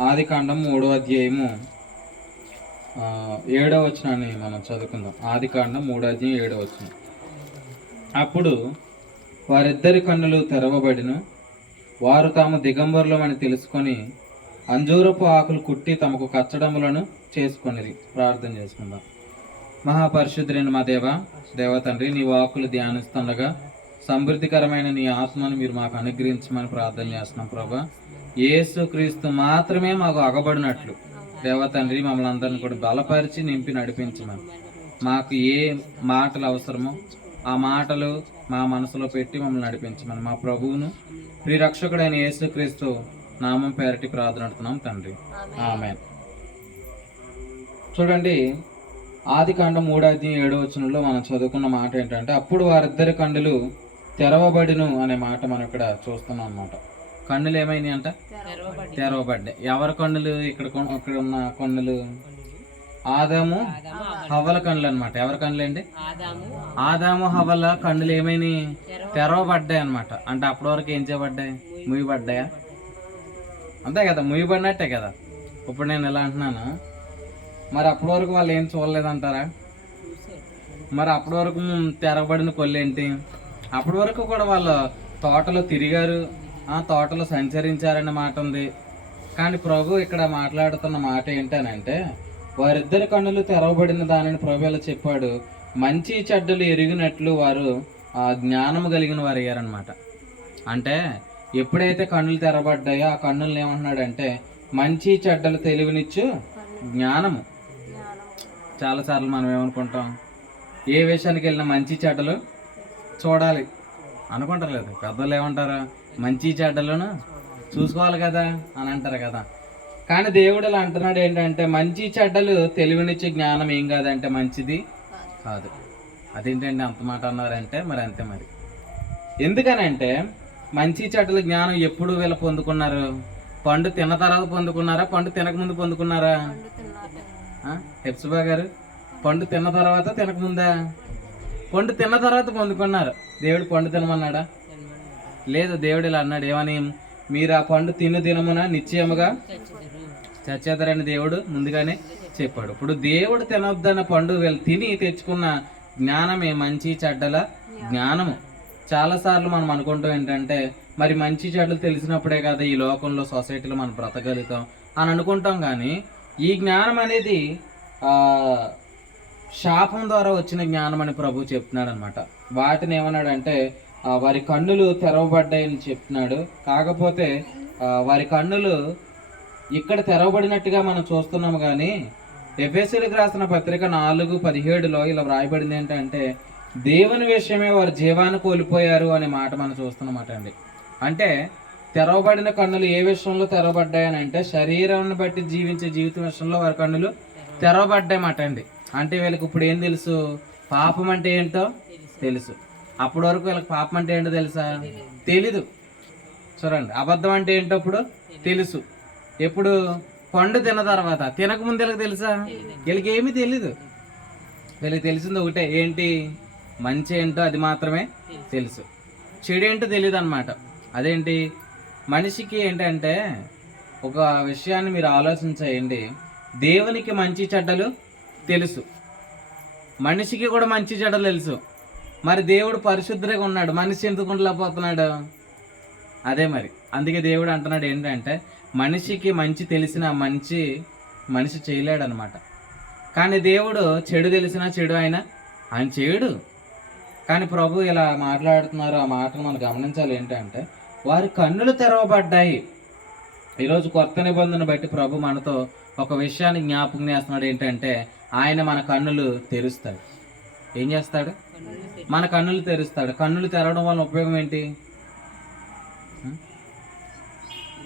ఆదికాండం 3వ అధ్యాయము 7వ వచనాన్ని మనం చదువుకుందాం. ఆదికాండం 3వ అధ్యాయం 7వ వచనం. అప్పుడు వారిద్దరి కన్నులు తెరవబడిను, వారు తాము దిగంబరులమని తెలుసుకొని అంజూరపు ఆకులు కుట్టి తమకు కచ్చడములను చేసుకొనిరి. ప్రార్థన చేసుకుందాం. మహాపరిశుద్ధులైన మా దేవతండ్రి, నీ వాక్కులు ధ్యానిస్తుండగా సమృద్ధికరమైన నీ ఆత్మను మీరు మాకు అనుగ్రహించమని ప్రార్థన చేస్తున్నాం ప్రభా. యేసు క్రీస్తు మాత్రమే మాకు అగబడినట్లు దేవతండ్రి మమ్మల్ని అందరిని కూడా బలపరిచి నింపి నడిపించమని, మాకు ఏ మాటలు అవసరమో ఆ మాటలు మా మనసులో పెట్టి మమ్మల్ని నడిపించమని మా ప్రభువును ప్రియరక్షకుడైన యేసు క్రీస్తు నామం పేరటి ప్రార్థన అడుగుతున్నాం తండ్రి, ఆమేన్. చూడండి, ఆదికాండం 3వ అధ్యాయం 7వ వచనంలో మనం చదువుకున్న మాట ఏంటంటే, అప్పుడు వారిద్దరి కన్నులు తెరవబడిను అనే మాట మనం ఇక్కడ చూస్తున్నాం అన్నమాట. కన్నులు ఏమైనాయి అంట? తెరవబడ్డాయి. ఎవరి కన్నులు? ఇక్కడ ఉన్న కన్నులు ఆదాము హవ్వల కన్నులు అనమాట. ఎవరి కన్నులు అండి? ఆదాము హవ్వల కన్నులు ఏమైనాయి? తెరవబడ్డాయి అనమాట. అంటే అప్పటి వరకు ఏం చేయబడ్డాయి? ముయ్యబడ్డాయా? అంతే కదా, ముయ్యబడినట్టే కదా. ఇప్పుడు నేను ఎలా అంటున్నాను, మరి అప్పటి వరకు వాళ్ళు ఏం చూడలేదంటారా? మరి అప్పటి వరకు తెరవబడిన కొల్లేంటి? అప్పటి వరకు కూడా వాళ్ళు తోటలో తిరిగారు, ఆ తోటలో సంచరించారనే మాట ఉంది. కానీ ప్రభు ఇక్కడ మాట్లాడుతున్న మాట ఏంటనంటే, వారిద్దరి కన్నులు తెరవబడిన దానిని ప్రభు ఇలా చెప్పాడు, మంచి చెడ్డలు ఎరిగినట్లు వారు జ్ఞానము కలిగిన వారు అయ్యారనమాట. అంటే ఎప్పుడైతే కన్నులు తెరవబడ్డాయో ఆ కన్నులను ఏమంటున్నాడంటే, మంచి చెడ్డలు తెలివినిచ్చు జ్ఞానము. చాలాసార్లు మనం ఏమనుకుంటాం, ఏ విషయానికి వెళ్ళినా మంచి చెడ్డలు చూడాలి అనుకుంటారు లేదు. పెద్దలు ఏమంటారు, మంచి చెడ్డలను చూసుకోవాలి కదా అని అంటారు కదా. కానీ దేవుడు ఇలా అంటున్నాడు ఏంటంటే, మంచి చెడ్డలు తెలివినిచ్చే జ్ఞానం ఏం కాదంటే మంచిది కాదు. అదేంటండి అంత మాట అన్నారంటే, మరి అంతే. మరి ఎందుకనంటే మంచి చెడ్డల జ్ఞానం ఎప్పుడు వీళ్ళు పొందుకున్నారు? పండు తిన్న తర్వాత పొందుకున్నారా? పండు తినకముందు పొందుకున్నారా? హెప్సిబా గారు, పండు తిన్న తర్వాత తినకముందా? పండు తిన్న తర్వాత పొందుకున్నారు. దేవుడు పండు తినమన్నాడా? లేదు. దేవుడు ఇలా అన్నాడు, ఏమని? మీరు ఆ పండు దినమున నిశ్చయముగా చచ్చేదరని దేవుడు ముందుగానే చెప్పాడు. ఇప్పుడు దేవుడు తినొద్దన్న పండు వీళ్ళు తిని తెచ్చుకున్న జ్ఞానమే మంచి చెడ్డల జ్ఞానము. చాలాసార్లు మనం అనుకుంటాం ఏంటంటే, మరి మంచి చెడ్డలు తెలిసినప్పుడే కదా ఈ లోకంలో సొసైటీలో మనం బ్రతకగలుగుతాం అని అనుకుంటాం. కానీ ఈ జ్ఞానం అనేది శాపం ద్వారా వచ్చిన జ్ఞానం అని ప్రభు చెప్తున్నాడు అనమాట. వాటిని ఏమన్నాడంటే, వారి కన్నులు తెరవబడ్డాయని చెప్తున్నాడు. కాకపోతే వారి కన్నులు ఇక్కడ తెరవబడినట్టుగా మనం చూస్తున్నాము. కానీ ఎఫెసీయులకు రాసిన పత్రిక 4:17లో ఇలా వ్రాయబడింది ఏంటంటే, దేవుని విషయమే వారు జీవాన్ని కోల్పోయారు అనే మాట మనం చూస్తున్నమాట అండి. అంటే తెరవబడిన కన్నులు ఏ విషయంలో తెరవబడ్డాయని అంటే, శరీరాన్ని బట్టి జీవించే జీవితం విషయంలో వారి కన్నులు తెరవబడ్డాయన్నమాట అండి. అంటే వీళ్ళకి ఇప్పుడు ఏం తెలుసు? పాపం అంటే ఏంటో తెలుసు. అప్పటి వరకు వీళ్ళకి పాపం అంటే ఏంటో తెలుసా? తెలీదు. చూడండి, అబద్ధం అంటే ఏంటో ఇప్పుడు తెలుసు. ఎప్పుడు? పండు తిన్న తర్వాత. తినకముందు వీళ్ళకి తెలుసా? వీళ్ళకి ఏమీ తెలీదు. వీళ్ళకి తెలిసింది ఒకటే, ఏంటి? మంచి ఏంటో అది మాత్రమే తెలుసు, చెడు ఏంటో తెలియదు అనమాట. అదేంటి? మనిషికి ఏంటంటే, ఒక విషయాన్ని మీరు ఆలోచించేయండి, దేవునికి మంచి చెడ్డలు తెలుసు, మనిషికి కూడా మంచి చెడ్డలు తెలుసు. మరి దేవుడు పరిశుద్ధంగా ఉన్నాడు, మనిషి ఎందుకు ఉండలేకపోతున్నాడు? అదే మరి. అందుకే దేవుడు అంటున్నాడు ఏంటంటే, మనిషికి మంచి తెలిసిన మనిషి చేయలేడు అనమాట. కానీ దేవుడు చెడు తెలిసిన చెడు ఆయన చేయడు. కానీ ప్రభు ఇలా మాట్లాడుతున్నారు. ఆ మాటను మనం గమనించాలి. ఏంటంటే, వారి కన్నులు తెరవబడ్డాయి. ఈరోజు కొత్త నిబంధన బట్టి ప్రభు మనతో ఒక విషయాన్ని జ్ఞాపకం చేస్తున్నాడు. ఏంటంటే, ఆయన మన కన్నులు తెరుస్తాడు. ఏం చేస్తాడు? మన కన్నులు తెరుస్తాడు. కన్నులు తెరవడం వల్ల ఉపయోగం ఏంటి?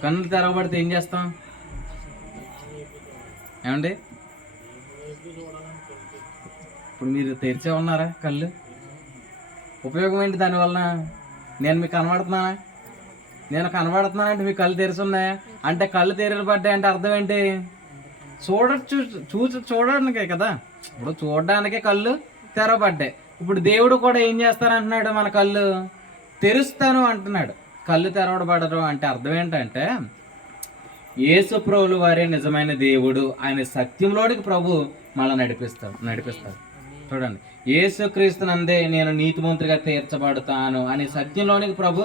కన్నులు తెరవబడితే ఏం చేస్తాం ఏమండి? ఇప్పుడు మీరు తెరిచే ఉన్నారా కళ్ళు? ఉపయోగం ఏంటి దానివల్ల? నేను మీకు కనబడుతున్నానా? నేను కనబడుతున్నానంటే మీ కళ్ళు తెరిచి ఉన్నాయా అంటే, కళ్ళు తెరవబడ్డాయి అంటే అర్థం ఏంటి? చూడడానికే కదా. ఇప్పుడు చూడడానికే కళ్ళు తెరవబడ్డాయి. ఇప్పుడు దేవుడు కూడా ఏం చేస్తానంటున్నాడు? మన కళ్ళు తెరుస్తాను అంటున్నాడు. కళ్ళు తెరవబడడం అంటే అర్థం ఏంటంటే, యేసు ప్రభుల వారే నిజమైన దేవుడు, ఆయన సత్యంలోనికి ప్రభు మనల్ని నడిపిస్తాడు. చూడండి, యేసుక్రీస్తునందే నేను నీతిమంతుడిగా తీర్చబడతాను అని సత్యంలోనికి ప్రభు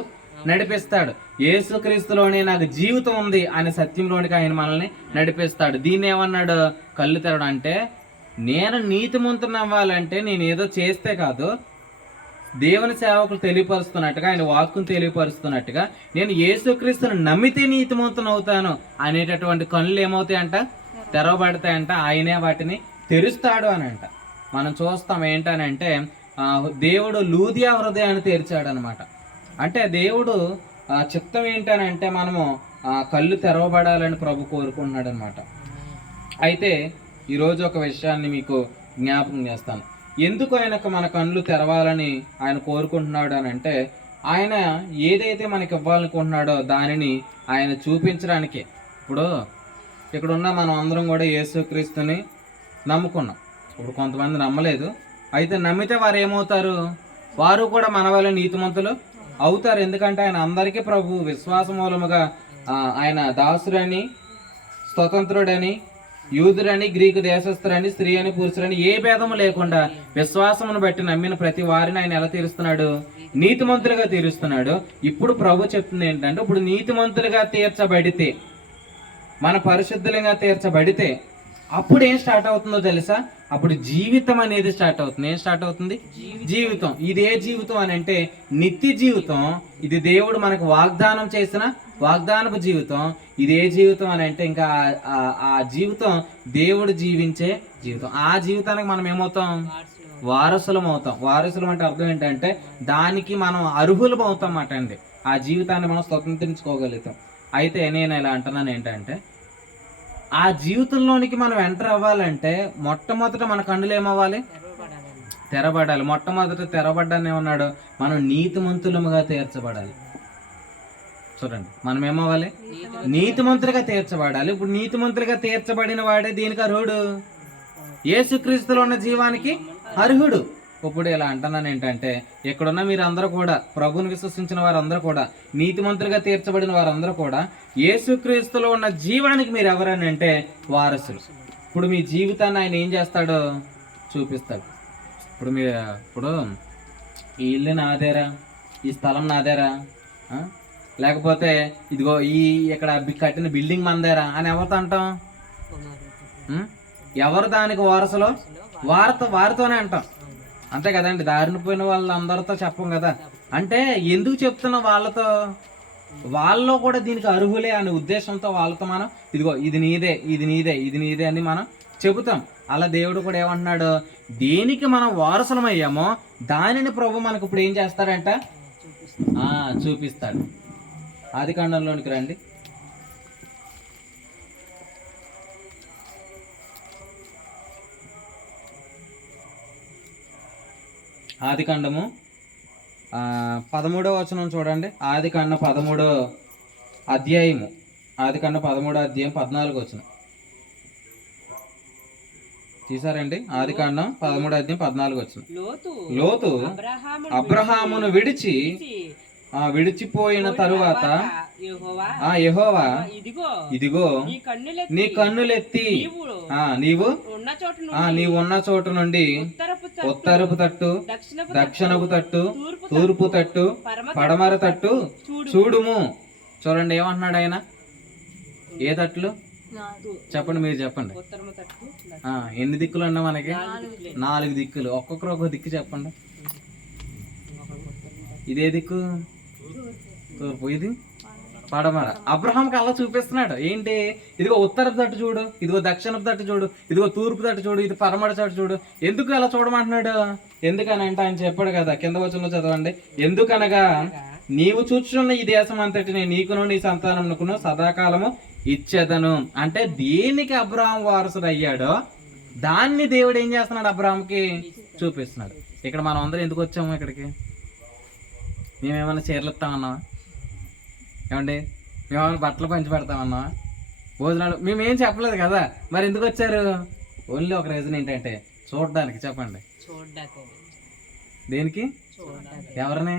నడిపిస్తాడు. యేసుక్రీస్తులోనే నాకు జీవితం ఉంది అనే సత్యంలోనికి ఆయన మనల్ని నడిపిస్తాడు. దీన్ని ఏమన్నాడు? కళ్ళు తెరవడం అంటే నేను నీతిమంతుని అవ్వాలంటే నేను ఏదో చేస్తే కాదు, దేవుని సేవకులు తెలియపరుస్తున్నట్టుగా, ఆయన వాక్కును తెలియపరుస్తున్నట్టుగా నేను యేసుక్రీస్తుని నమ్మితే నీతిమంతుని అవుతాను అనేటటువంటి కళ్ళు ఏమవుతాయంట? తెరవబడతాయంట. ఆయనే వాటిని తెరుస్తాడు అని అంట. మనం చూస్తాం ఏంటనంటే దేవుడు లూదియా హృదయాన్ని తెరిచాడు అనమాట. అంటే దేవుడు చిత్తం ఏంటనంటే మనము కళ్ళు తెరవబడాలని ప్రభు కోరుకుంటున్నాడు అనమాట. అయితే ఈరోజు ఒక విషయాన్ని మీకు జ్ఞాపకం చేస్తాను. ఎందుకు ఆయనకు మన కళ్ళు తెరవాలని ఆయన కోరుకుంటున్నాడు అని అంటే, ఆయన ఏదైతే మనకి ఇవ్వాలనుకుంటున్నాడో దానిని ఆయన చూపించడానికి. ఇప్పుడు ఇక్కడున్న మనం అందరం కూడా యేసుక్రీస్తుని నమ్ముకున్నాం. ఇప్పుడు కొంతమంది నమ్మలేదు. అయితే నమ్మితే వారు ఏమవుతారు? వారు కూడా మన వల్ల నీతిమంతులు అవుతారు. ఎందుకంటే ఆయన అందరికీ ప్రభు. విశ్వాస మూలముగా ఆయన దాసుడని, స్వతంత్రుడని, యూదుడని, గ్రీకు దేశస్థుడని, స్త్రీ అని, పురుషుడని ఏ భేదము లేకుండా విశ్వాసమును బట్టి నమ్మిన ప్రతి వారిని ఆయన ఎలా తీరుస్తున్నాడు? నీతిమంతులుగా తీరుస్తున్నాడు. ఇప్పుడు ప్రభు చెప్తుంది ఏంటంటే, ఇప్పుడు నీతిమంతులుగా తీర్చబడితే, మన పరిశుద్ధులుగా తీర్చబడితే అప్పుడు ఏం స్టార్ట్ అవుతుందో తెలుసా? అప్పుడు జీవితం అనేది స్టార్ట్ అవుతుంది. ఏం స్టార్ట్ అవుతుంది? జీవితం. ఇదే జీవితం అని అంటే నిత్య జీవితం. ఇది దేవుడు మనకు వాగ్దానం చేసిన వాగ్దానపు జీవితం. ఇదే జీవితం అని అంటే ఇంకా ఆ జీవితం దేవుడు జీవించే జీవితం. ఆ జీవితానికి మనం ఏమవుతాం? వారసులం అవుతాం. వారసులం అంటే అర్థం ఏంటంటే దానికి మనం అర్హులం అవుతాం అన్నమాట అండి. ఆ జీవితాన్ని మనం స్వతంత్రించుకోగలుగుతాం. అయితే నేను ఇలా అంటున్నాను ఏంటంటే, ఆ జీవితంలోనికి మనం ఎంటర్ అవ్వాలంటే మొట్టమొదట మన కన్నులు ఏమవ్వాలి? తెరబడాలి. మొట్టమొదట తెరబడ్డాన్ని ఏమన్నాడు? మనం నీతిమంతులముగా తీర్చబడాలి. చూడండి, మనం ఏమవ్వాలి? నీతిమంతులుగా తీర్చబడాలి. ఇప్పుడు నీతిమంతులుగా తీర్చబడిన వాడే దీనికి అర్హుడు. యేసుక్రీస్తులో ఉన్న జీవానికి అర్హుడు. ఇప్పుడు ఇలా అంటున్నాను ఏంటంటే, ఇక్కడున్న మీరందరూ కూడా, ప్రభుని విశ్వసించిన వారందరూ కూడా, నీతిమంతులుగా తీర్చబడిన వారందరూ కూడా యేసుక్రీస్తులో ఉన్న జీవానికి మీరు ఎవరని అంటే వారసులు. ఇప్పుడు మీ జీవితాన్ని ఆయన ఏం చేస్తాడో చూపిస్తాడు. ఇప్పుడు ఈ ఇల్లు నాదేరా, ఈ స్థలం నాదేరా, లేకపోతే ఇదిగో ఇక్కడ కట్టిన బిల్డింగ్ మందేరా అని ఎవరితో అంటాం? ఎవరు దానికి వారసులో? వారితోనే అంటాం. అంతే కదండి. దారిని పోయిన వాళ్ళందరితో చెప్పం కదా. అంటే ఎందుకు చెప్తున్నా? వాళ్ళలో కూడా దీనికి అర్హులే అనే ఉద్దేశంతో వాళ్ళతో మనం ఇదిగో ఇది నీదే, ఇది నీదే, ఇది నీదే అని మనం చెబుతాం. అలా దేవుడు కూడా ఏమంటున్నాడు? దేనికి మనం వారసులం అయ్యామో దానిని ప్రభు మనకు ఇప్పుడు ఏం చేస్తాడంట? చూపిస్తాడు. ఆదికాండంలోనికి రండి. ఆదికాండము 13వ వచనం చూడండి. ఆదికాండం 13వ అధ్యాయము. ఆదికాండం 13వ అధ్యాయం 14వ వచనం తీసారండి. ఆదికాండం 13వ అధ్యాయం 14వ వచనం. లోతు అబ్రహామును విడిచిపోయిన తరువాత యెహోవా ఇదిగో నీ కన్నులెత్తి నీవు ఉన్న చోటు నుండి ఉత్తరపు తట్టు, దక్షిణపు తట్టు, తూర్పు తట్టు, పడమర తట్టు చూడుము. చూడండి ఏమంటున్నాడు ఆయన? ఏ తట్లు చెప్పండి, మీరు చెప్పండి. ఎన్ని దిక్కులు ఉన్నా మనకి? 4 దిక్కులు. ఒక్కొక్కరు ఒక్కొక్క దిక్కు చెప్పండి. ఇదే దిక్కు తూర్పు, ఇది పడమర. అబ్రహాంకి అలా చూపిస్తున్నాడు. ఏంటి? ఇదిగో ఉత్తరపు తట్టు చూడు, ఇదిగో దక్షిణపు తట్టు చూడు, ఇదిగో తూర్పు తట్టు చూడు, ఇది పడమర తట్టు చూడు. ఎందుకు అలా చూడమంటున్నాడు? ఎందుకని అంటే ఆయన చెప్పాడు కదా, కింద వచనంలో చదవండి. ఎందుకనగా నీవు చూచున్న ఈ దేశం అంతటిని నీకును నీ సంతానమునకును సదాకాలము ఇచ్చేదను. అంటే దేనికి అబ్రహాం వారసుడు అయ్యాడో దాన్ని దేవుడు ఏం చేస్తున్నాడు? అబ్రహాంకి చూపిస్తున్నాడు. ఇక్కడ మనం అందరం ఎందుకు వచ్చాము ఇక్కడికి? మేమేమన్నా చీరలు ఇస్తామన్నావా? ఏమండి, మేమేమన్నా బట్టలు పంచి పెడతామన్నావా? భోజనాలు మేమేం చెప్పలేదు కదా. మరి ఎందుకు వచ్చారు? ఓన్లీ ఒక రీజన్ ఏంటంటే చూడడానికి. చెప్పండి, దేనికి? ఎవరిని?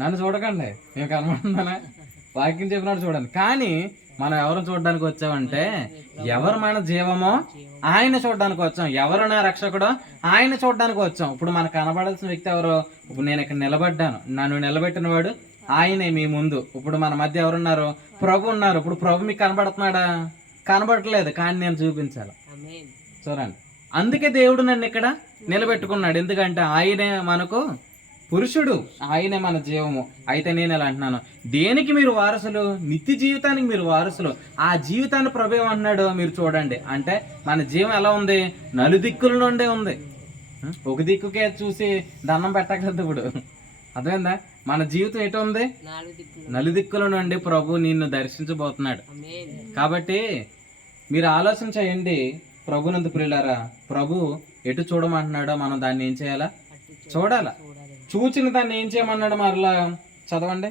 నన్ను చూడకండి, మేము కనబడుతున్నానా? వాక్యం చెప్పినాడు చూడండి. కానీ మనం ఎవరు చూడడానికి వచ్చామంటే ఎవరు మన జీవమో ఆయన చూడడానికి వచ్చాం. ఎవరు నా రక్షకుడో ఆయన చూడడానికి వచ్చాం. ఇప్పుడు మనకు కనబడాల్సిన వ్యక్తి ఎవరు? ఇప్పుడు నేను ఇక్కడ నిలబడ్డాను, నన్ను నిలబెట్టిన వాడు ఆయనే మీ ముందు. ఇప్పుడు మన మధ్య ఎవరున్నారు? ప్రభు ఉన్నారు. ఇప్పుడు ప్రభు మీకు కనబడుతున్నాడా? కనబడట్లేదు, కానీ నేను చూపించాలి. చూడండి, అందుకే దేవుడు నన్ను ఇక్కడ నిలబెట్టుకున్నాడు. ఎందుకంటే ఆయనే మనకు పురుషుడు, ఆయనే మన జీవము. అయితే నేను ఎలా అంటున్నాను, దేనికి మీరు వారసులు? నిత్య జీవితానికి మీరు వారసులు. ఆ జీవితాన్ని ప్రభు ఏమంటున్నాడు మీరు చూడండి. అంటే మన జీవం ఎలా ఉంది? నలుదిక్కుల నుండే ఉంది. ఒక దిక్కుకే చూసి దండం పెట్టగలదు. ఇప్పుడు అర్థమైందా? మన జీవితం ఎటు ఉంది? నలుదిక్కుల నుండి ప్రభు నిన్ను దర్శించబోతున్నాడు. కాబట్టి మీరు ఆలోచన చేయండి, ప్రభునందు ప్రియులారా. ప్రభు ఎటు చూడమంటున్నాడో మనం దాన్ని ఏం చేయాలా? చూడాలా. చూచిన దాన్ని ఏం చేయమన్నాడు? మరలా చదవండి.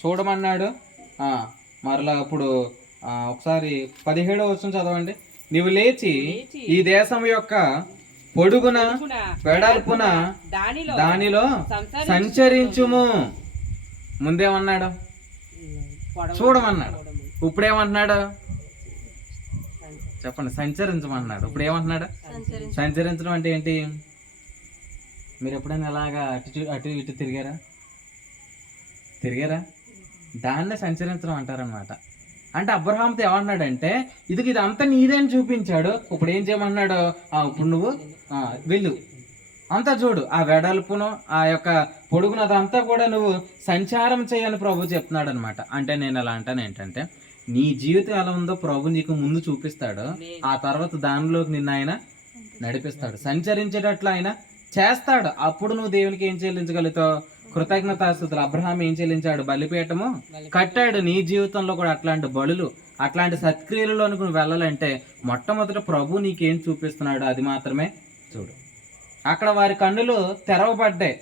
చూడమన్నాడు. మరలా ఇప్పుడు ఒకసారి 17వ వచనం చదవండి. నీవు లేచి ఈ దేశం యొక్క పొడుగున వెడల్పున దానిలో సంచరించుము. ముందేమన్నాడు? చూడమన్నాడు. ఇప్పుడేమంటున్నాడు? చెప్పండి. సంచరించమన్నాడు. ఇప్పుడు ఏమంటున్నాడు? సంచరించడం అంటే ఏంటి? మీరు ఎప్పుడైనా ఎలాగా అటు ఇటు తిరిగారా? దాన్నే సంచరించడం అంటారనమాట. అంటే అబ్రహాంతో ఏమంటున్నాడంటే ఇదంతా నీదే అని చూపించాడు. ఇప్పుడు ఏం చేయమన్నాడు? ఇప్పుడు నువ్వు వెళ్ళు, అంతా చూడు, ఆ వెడల్పును ఆ యొక్క పొడుగును అదంతా కూడా నువ్వు సంచారం చేయని ప్రభు చెప్తున్నాడు అనమాట. అంటే నేను ఎలా అంటాను ఏంటంటే, నీ జీవితం ఎలా ఉందో ప్రభు నీకు ముందు చూపిస్తాడు. ఆ తర్వాత దానిలోకి నిన్ను ఆయన నడిపిస్తాడు, సంచరించేటట్లు ఆయన చేస్తాడు. అప్పుడు నువ్వు దేవునికి ఏం చెల్లించగలుగుతావు? కృతజ్ఞతాస్తుతులు. అబ్రహాం ఏం చెల్లించాడు? బలిపీఠము కట్టాడు. నీ జీవితంలో కూడా అట్లాంటి బలులు, అట్లాంటి సత్క్రియలలోనికి నువ్వు వెళ్ళాలంటే మొట్టమొదట ప్రభు నీకేం చూపిస్తున్నాడు అది మాత్రమే చూడు. అక్కడ వారి కన్నులు తెరవబడ్డాయి,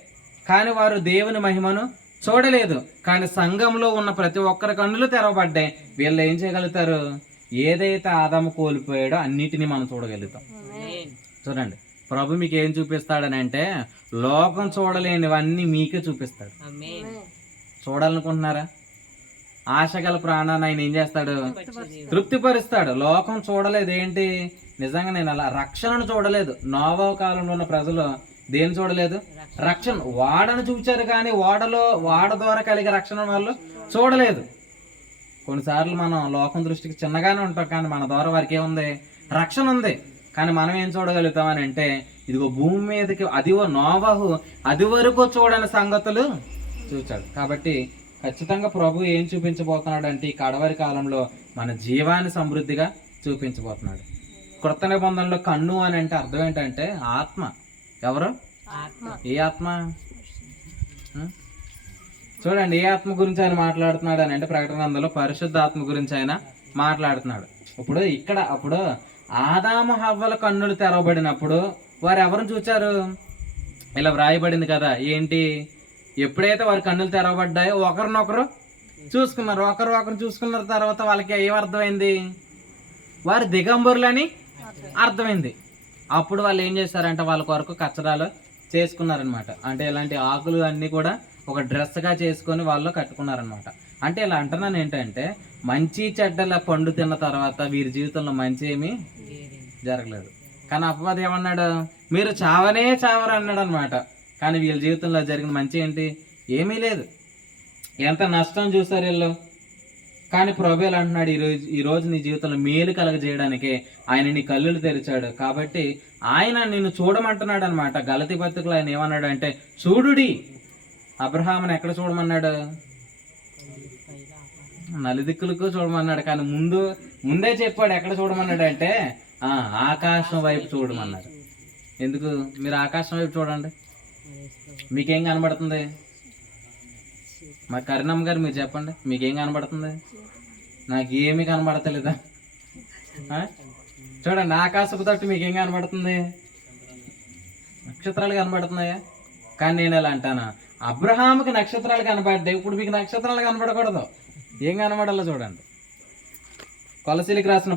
కానీ వారు దేవుని మహిమను చూడలేదు. కానీ సంఘంలో ఉన్న ప్రతి ఒక్కరి కన్నులు తెరవబడ్డాయి. వీళ్ళు ఏం చేయగలుగుతారు? ఏదైతే ఆదాము కోల్పోయాడో అన్నిటినీ మనం చూడగలుగుతాం. చూడండి, ప్రభు మీకు ఏం చూపిస్తాడని అంటే లోకం చూడలేనివన్నీ మీకే చూపిస్తాడు. చూడాలనుకుంటున్నారా? ఆశగల ప్రాణాన్ని ఆయన ఏం చేస్తాడు? తృప్తిపరుస్తాడు. లోకం చూడలేదు ఏంటి? నిజంగా నేను అలా రక్షణను చూడలేదు. నోవా కాలంలో ఉన్న ప్రజలు దేని చూడలేదు? రక్షణ. వాడను చూచారు, కానీ వాడ ద్వారా కలిగే రక్షణ వాళ్ళు చూడలేదు. కొన్నిసార్లు మనం లోకం దృష్టికి చిన్నగానే ఉంటాం, కానీ మన ద్వారా వారికి ఏముంది? రక్షణ ఉంది. కానీ మనం ఏం చూడగలుగుతామని అంటే ఇదిగో భూమి మీదకి నోవహు అది వరకు చూడని సంగతులు చూచాడు. కాబట్టి ఖచ్చితంగా ప్రభు ఏం చూపించబోతున్నాడు అంటే ఈ కడవరి కాలంలో మన జీవాన్ని సమృద్ధిగా చూపించబోతున్నాడు. క్రొత్త నిబంధనలో కన్ను అని అంటే అర్థం ఏంటంటే ఆత్మ. ఎవరు? ఏ ఆత్మ? చూడండి, ఏ ఆత్మ గురించి ఆయన మాట్లాడుతున్నాడు అని అంటే ప్రకటన గ్రంథంలో పరిశుద్ధ ఆత్మ గురించి ఆయన మాట్లాడుతున్నాడు. అప్పుడు ఆదాము హవ్వల కన్నులు తెరవబడినప్పుడు వారు ఎవరిని చూచారు? ఇలా వ్రాయబడింది కదా. ఏంటి? ఎప్పుడైతే వారి కన్నులు తెరవబడ్డాయో ఒకరినొకరు చూసుకున్నారు. ఒకరు చూసుకున్న తర్వాత వాళ్ళకి ఏమర్థమైంది? వారు దిగంబరులని అర్థమైంది. అప్పుడు వాళ్ళు ఏం చేశారంటే వాళ్ళ కొరకు కచ్చరాలు చేసుకున్నారనమాట. అంటే ఇలాంటి ఆకులు అన్నీ కూడా ఒక డ్రెస్గా చేసుకొని వాళ్ళు కట్టుకున్నారనమాట. అంటే ఇలా అంటున్నాను ఏంటంటే మంచి చెడ్డల పండు తిన్న తర్వాత వీరి జీవితంలో మంచి ఏమీ జరగలేదు. కానీ అపవాది ఏమన్నాడు? మీరు చావనే చావరు అన్నాడు అనమాట. కానీ వీళ్ళ జీవితంలో జరిగిన మంచి ఏంటి? ఏమీ లేదు. ఎంత నష్టం చూసారు వీళ్ళు. కానీ ప్రభు ఎలా అంటున్నాడు? ఈరోజు నీ జీవితంలో మేలు కలగజేయడానికి ఆయన నీ కళ్ళులు తెరిచాడు. కాబట్టి ఆయన నిన్ను చూడమంటున్నాడు అనమాట. గలతీ పత్రికలో ఆయన ఏమన్నాడు అంటే చూడుడి. అబ్రహాముని ఎక్కడ చూడమన్నాడు? నలుదిక్కులకు చూడమన్నాడు. కానీ ముందే చెప్పాడు ఎక్కడ చూడమన్నాడు అంటే ఆకాశం వైపు చూడమన్నాడు. ఎందుకు? మీరు ఆకాశం వైపు చూడండి, మీకేం కనబడుతుంది? మా కరుణమ్మ గారు మీరు చెప్పండి, మీకేం కనబడుతుంది? నాకు ఏమీ కనబడతలేదా? చూడండి, ఆకాశపు తట్టు మీకేం కనబడుతుంది? నక్షత్రాలు కనబడుతున్నాయా? కానీ నేను ఎలా అంటాను, అబ్రహాముకి నక్షత్రాలు కనబడ్డాయి, ఇప్పుడు మీకు నక్షత్రాలు కనబడకూడదు. ఏం కనబడాలో చూడండి. కొలసీలకు రాసిన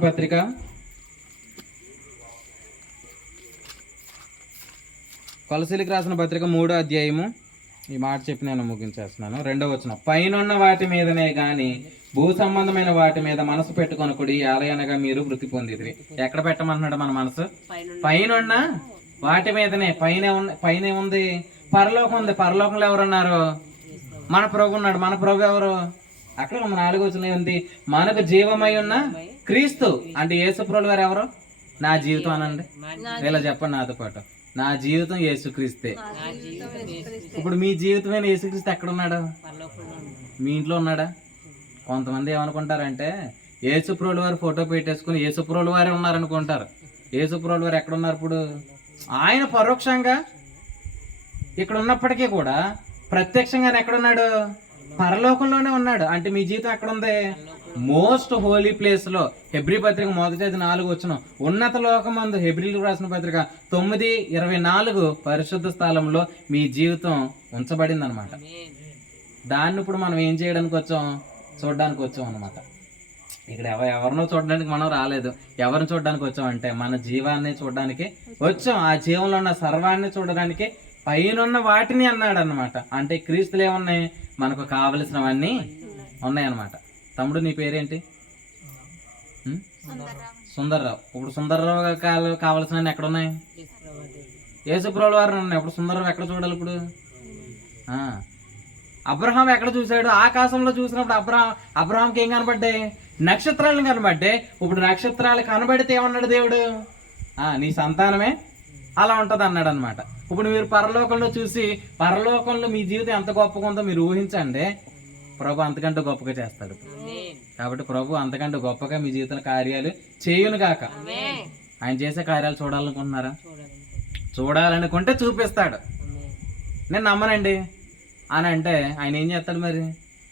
పత్రిక 3వ అధ్యాయము ఈ మాట చెప్పి నేను ముగించేస్తున్నాను. 2వ వచనం, పైనున్న వాటి మీదనే గాని భూ సంబంధమైన వాటి మీద మనసు పెట్టుకొనకుడి, ఆలయనగా మీరు వృత్తి పొందిదిరి. ఎక్కడ పెట్టమంటున్నాడు మన మనసు? పైనున్న వాటి మీదనే. పైన ఉంది పరలోకం ఉంది. పరలోకంలో ఎవరున్నారు? మన ప్రభు ఉన్నాడు. మన ప్రభు ఎవరు? అక్కడ 4వ వచనం ఉంది, మనకు జీవమై ఉన్న క్రీస్తు. అంటే యేసుప్రభుల వారు ఎవరు? నా జీవితం అనండి, ఇలా చెప్పండి నాతో పాటు, నా జీవితం యేసుక్రీస్తే. ఇప్పుడు మీ జీవితమైన యేసుక్రీస్తు ఎక్కడ ఉన్నాడు? మీ ఇంట్లో ఉన్నాడా? కొంతమంది ఏమనుకుంటారంటే యేసుప్రభుల వారు ఫోటో పెట్టేసుకుని యేసుప్రభుల వారే ఉన్నారనుకుంటారు. యేసుప్రభుల వారు ఎక్కడ ఉన్నారు? ఇప్పుడు ఆయన పరోక్షంగా ఇక్కడ ఉన్నప్పటికీ కూడా ప్రత్యక్షంగా ఎక్కడున్నాడు? పరలోకంలోనే ఉన్నాడు. అంటే మీ జీవితం ఎక్కడుంది? మోస్ట్ హోలీ ప్లేస్ లో. హెబ్రీ పత్రిక 1:4 వచనం, ఉన్నత లోకమందు, హెబ్రీలకు రాసిన పత్రిక 9:24, పరిశుద్ధ స్థలంలో మీ జీవితం ఉంచబడింది అనమాట. దాన్ని ఇప్పుడు మనం ఏం చేయడానికి వచ్చాం? చూడడానికి వచ్చాం అనమాట. ఇక్కడ ఎవరినో చూడడానికి మనం రాలేదు. ఎవరిని చూడడానికి వచ్చాం అంటే మన జీవాన్ని చూడడానికి వచ్చాం. ఆ జీవంలో ఉన్న సర్వాన్ని చూడడానికి పైనున్న వాటిని అన్నాడు అనమాట. అంటే క్రీస్తులు ఏమున్నాయి? మనకు కావలసినవన్నీ ఉన్నాయన్నమాట. తమ్ముడు నీ పేరేంటి? సుందర్రావు. ఇప్పుడు సుందర్రావు కావలసినవన్నీ ఎక్కడ ఉన్నాయి? యేసుప్రభుల వారు ఉన్నాయి. ఇప్పుడు సుందర్రావు ఎక్కడ చూడాలి? ఇప్పుడు అబ్రహాం ఎక్కడ చూశాడు? ఆకాశంలో చూసినప్పుడు అబ్రహాంకి ఏం కనబడ్డాయి? నక్షత్రాలను కనబడ్డాయి. ఇప్పుడు నక్షత్రాలు కనబడితే ఏమన్నాడు దేవుడు? నీ సంతానమే అలా ఉంటుంది అన్నాడు అనమాట. ఇప్పుడు మీరు పరలోకంలో చూసి పరలోకంలో మీ జీవితం ఎంత గొప్పగా ఉందో మీరు ఊహించండి. ప్రభు అంతకంటే గొప్పగా చేస్తాడు. కాబట్టి ప్రభు అంతకంటే గొప్పగా మీ జీవితంలో కార్యాలు చేయును గాక. ఆయన చేసే కార్యాలు చూడాలనుకుంటున్నారా? చూడాలనుకుంటే చూపిస్తాడు. నేను నమ్మనండి అని అంటే ఆయన ఏం చేస్తాడు? మరి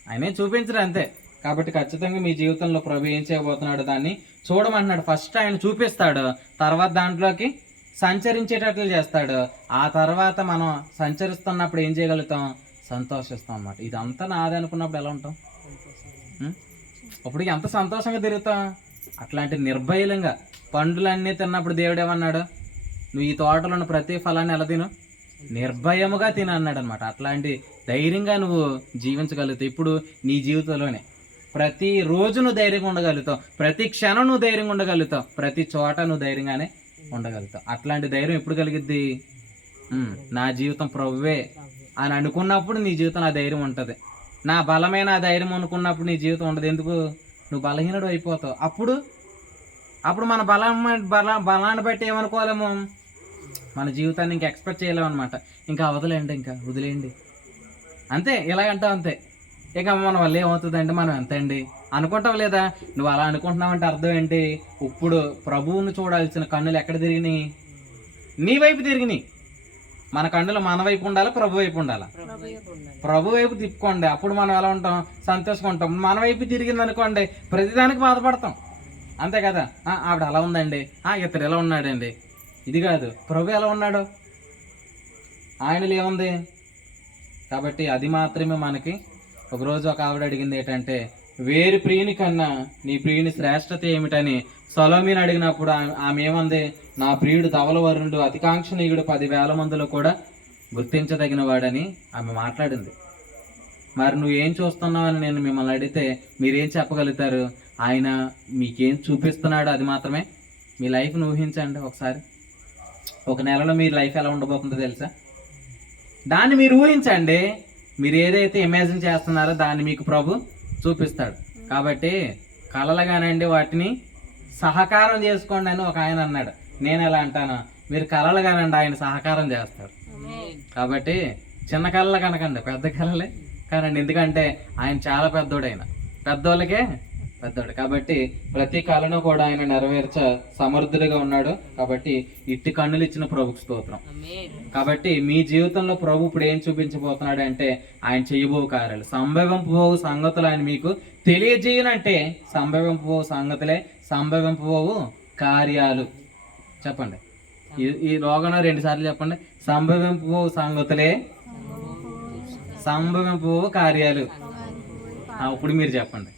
ఆయనే చూపించడు అంతే. కాబట్టి ఖచ్చితంగా మీ జీవితంలో ప్రభు ఏం చేయబోతున్నాడు దాన్ని చూడమంటున్నాడు. ఫస్ట్ ఆయన చూపిస్తాడు, తర్వాత దాంట్లోకి సంచరించేటట్లు చేస్తాడు. ఆ తర్వాత మనం సంచరిస్తున్నప్పుడు ఏం చేయగలుగుతాం? సంతోషిస్తాం అన్నమాట. ఇదంతా నాదే అనుకున్నప్పుడు ఎలా ఉంటాం? అప్పుడు ఎంత సంతోషంగా తిరుగుతాం. అట్లాంటి నిర్భయంగా పండ్లన్నీ తిన్నప్పుడు దేవుడు ఏమన్నాడు? నువ్వు ఈ తోటలో ఉన్న ప్రతి ఫలాన్ని ఎలా తిను? నిర్భయముగా తిన అన్నాడు అనమాట. అట్లాంటి ధైర్యంగా నువ్వు జీవించగలుగుతావు. ఇప్పుడు నీ జీవితంలోనే ప్రతి రోజు నువ్వు ధైర్యంగా ఉండగలుగుతావు, ప్రతి క్షణం నువ్వు ధైర్యంగా ఉండగలుగుతావు, ప్రతి చోట నువ్వు ధైర్యంగానే ఉండగలుగుతావు. అట్లాంటి ధైర్యం ఎప్పుడు కలిగిద్ది? నా జీవితం ప్రభువే అని అనుకున్నప్పుడు నీ జీవితం ఆ ధైర్యం ఉంటుంది. నా బలమైన ఆ ధైర్యం అనుకున్నప్పుడు నీ జీవితం ఉండదు. ఎందుకు? నువ్వు బలహీనుడు అయిపోతావు. అప్పుడు మన బలాన్ని బట్టి ఏమనుకోలేము? మన జీవితాన్ని ఇంకా ఎక్స్పెక్ట్ చేయలేము అనమాట. ఇంకా వదిలేండి, ఇంకా వదిలేయండి అంతే, ఇలాగంటావు అంతే. ఇక మన వల్ల ఏమవుతుందంటే మనం ఎంత అండి అనుకుంటాం లేదా? నువ్వు అలా అనుకుంటున్నావంటే అర్థం ఏంటి? ఇప్పుడు ప్రభువును చూడాల్సిన కన్నులు ఎక్కడ తిరిగినాయి? నీ వైపు తిరిగినాయి. మన కన్నులు మన వైపు ఉండాలా? ప్రభు వైపు ఉండాలా? ప్రభు వైపు తిప్పుకోండి. అప్పుడు మనం ఎలా ఉంటాం? సంతోషంగా ఉంటాం. మన వైపు తిరిగింది అనుకోండి, ప్రతిదానికి బాధపడతాం. అంతే కదా? ఆవిడ అలా ఉందండి, ఇతడు ఎలా ఉన్నాడండి. ఇది కాదు, ప్రభు ఎలా ఉన్నాడు, ఆయనలో ఏముంది. కాబట్టి అది మాత్రమే మనకి. ఒకరోజు ఒక ఆవిడ అడిగింది ఏంటంటే, వేరు ప్రియుని కన్నా నీ ప్రియుని శ్రేష్టత ఏమిటని సొలొమోను అడిగినప్పుడు ఆమె ఏమంది? నా ప్రియుడు ధవలవరుణుడు, అతికాంక్షణీయుడు, 10,000 మందిలో కూడా గుర్తించదగిన వాడని ఆమె మాట్లాడింది. మరి నువ్వేం చూస్తున్నావని నేను మిమ్మల్ని అడిగితే మీరేం చెప్పగలుగుతారు? ఆయన మీకేం చూపిస్తున్నాడు అది మాత్రమే. మీ లైఫ్ను ఊహించండి ఒకసారి. ఒక నెలలో మీ లైఫ్ ఎలా ఉండబోతుందో తెలుసా? దాన్ని మీరు ఊహించండి. మీరు ఏదైతే ఇమాజిన్ చేస్తున్నారో దాన్ని మీకు ప్రభు చూపిస్తాడు. కాబట్టి కలలుగానండి వాటిని సహకారం చేసుకోండి అని ఒక ఆయన అన్నాడు. నేను ఎలా అంటాను? మీరు కలలుగానండి, ఆయన సహకారం చేస్తాడు. కాబట్టి చిన్న కళలు కనకండి, పెద్ద కళలే కానండి. ఎందుకంటే ఆయన చాలా పెద్దోడు, ఆయన పెద్దోళ్ళకే పెద్దోడు. కాబట్టి ప్రతి కళను కూడా ఆయన నెరవేర్చ సమర్థుడిగా ఉన్నాడు. కాబట్టి ఇట్టి కన్నులు ఇచ్చిన ప్రభుకు స్తోత్రం. కాబట్టి మీ జీవితంలో ప్రభు ఇప్పుడు ఏం చూపించబోతున్నాడు అంటే ఆయన చేయబో కార్యాలు, సంభవింపబోవు సంగతులు ఆయన మీకు తెలియజేయనంటే సంభవింపబోవు సంగతులే, సంభవింపబోవు కార్యాలు. చెప్పండి ఈ లోగన 2 సార్లు చెప్పండి. సంభవింపబోవు సంగతులే, సంభవింపబోవు కార్యాలు. ఇప్పుడు మీరు చెప్పండి.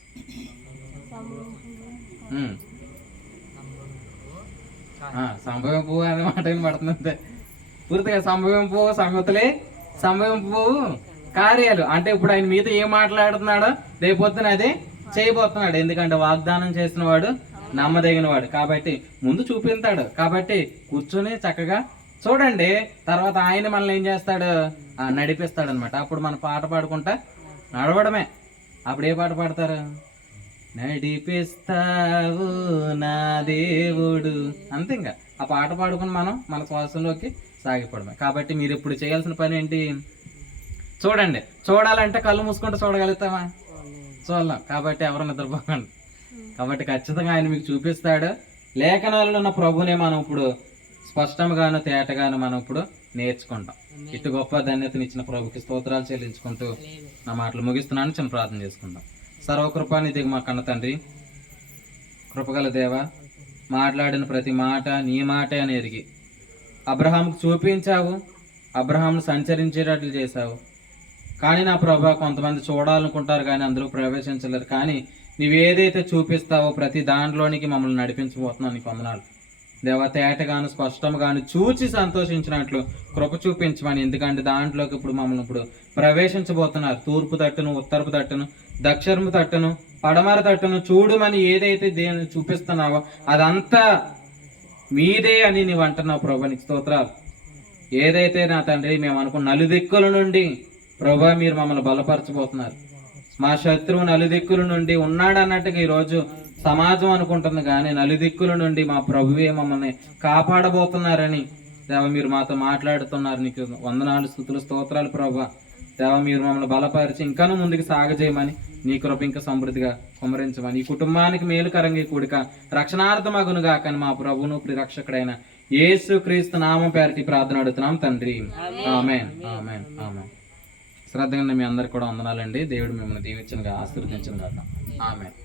సంభవింపు అనే మాట పడుతుంది అంతే. పూర్తిగా సంభవింపు సంగతులే సంభవింపు కార్యాలు. అంటే ఇప్పుడు ఆయన మీతో ఏం మాట్లాడుతున్నాడో రేపొద్దున అదే చేయబోతున్నాడు. ఎందుకంటే వాగ్దానం చేసిన వాడు నమ్మదగిన వాడు కాబట్టి ముందు చూపిస్తాడు. కాబట్టి కూర్చొని చక్కగా చూడండి. తర్వాత ఆయన మనల్ని ఏం చేస్తాడు, నడిపిస్తాడు అనమాట. అప్పుడు మన పాట పాడుకుంటా నడవడమే. అప్పుడు ఏ పాట పాడతారు, నడిపిస్తావు నా దేవుడు, అంతే. ఇంకా ఆ పాట పాడుకుని మనం మన శ్వాసంలోకి సాగిపోవడమే. కాబట్టి మీరు ఇప్పుడు చేయాల్సిన పని ఏంటి, చూడండి. చూడాలంటే కళ్ళు మూసుకుంటే చూడగలుగుతామా, చూడలేం. కాబట్టి ఎవరు నిద్రపోకండి. కాబట్టి ఖచ్చితంగా ఆయన మీకు చూపిస్తాడు. లేఖనాలలో ఉన్న ప్రభునే మనం ఇప్పుడు స్పష్టంగాను తేటగాను మనం ఇప్పుడు నేర్చుకుంటాం. ఇటు గొప్ప ధన్యతనిచ్చిన ప్రభుకి స్తోత్రాలు చెల్లించుకుంటూ నా మాటలు ముగిస్తున్నాను. చిన్న ప్రార్థన చేసుకుందాం. సర్వకృపానిధి మా కన్న తండ్రి, కృపగల దేవ, మాట్లాడిన ప్రతి మాట నీ మాటే అని ఎరిగి అబ్రహాంకు చూపించావు, అబ్రహాంను సంచరించేటట్లు చేశావు. కానీ నా ప్రభా, కొంతమంది చూడాలనుకుంటారు కానీ అందులో ప్రవేశించలేరు. కానీ నువ్వేదైతే చూపిస్తావో ప్రతి దాంట్లోనికి మమ్మల్ని నడిపించబోతున్నావు. నీకు వందనాలు దేవా. తేటగాను స్పష్టంగాను చూచి సంతోషించినట్లు కృప చూపించమని. ఎందుకంటే దాంట్లోకి ఇప్పుడు మమ్మల్ని ఇప్పుడు ప్రవేశించబోతున్నారు. తూర్పు తట్టును, ఉత్తరపు తట్టును, దక్షిణపు తట్టును, పడమర తట్టును చూడమని ఏదైతే దేని చూపిస్తున్నావో అదంతా మీదే అని నీవు అంటున్నావు ప్రభా. నీకు స్తోత్రాలు. ఏదైతే నా తండ్రి మేము అనుకున్న నలుదిక్కుల నుండి ప్రభా మీరు మమ్మల్ని బలపరచబోతున్నారు. మా శత్రువు నలుదిక్కుల నుండి ఉన్నాడు అన్నట్టుగా ఈరోజు సమాజం అనుకుంటుంది, కానీ నలుదిక్కుల నుండి మా ప్రభువే మమ్మల్ని కాపాడబోతున్నారని దేవ మీరు మాతో మాట్లాడుతున్నారు. నీకు వందనాలు, స్తుతులు, స్తోత్రాలు ప్రభా. దేవ మీరు మమ్మల్ని బలపరిచి ఇంకాను ముందుకు సాగజేయమని, నీ కృప ఇంకా సమృద్ధిగా కుమరించమని, ఈ కుటుంబానికి మేలుకరంగా కూడిక రక్షణార్థమగునుగా కానీ మా ప్రభువును ప్రిరక్షకుడైన యేసు క్రీస్తు నామం పేరటి ప్రార్థన అడుగుతున్నాం తండ్రి. ఆమేన్, ఆమేన్, ఆమేన్. శ్రద్ధగా మీ అందరికి కూడా వందనాలండి. దేవుడు మిమ్మల్ని దీవించనుగా ఆశీర్వదించను గాక. ఆమేన్.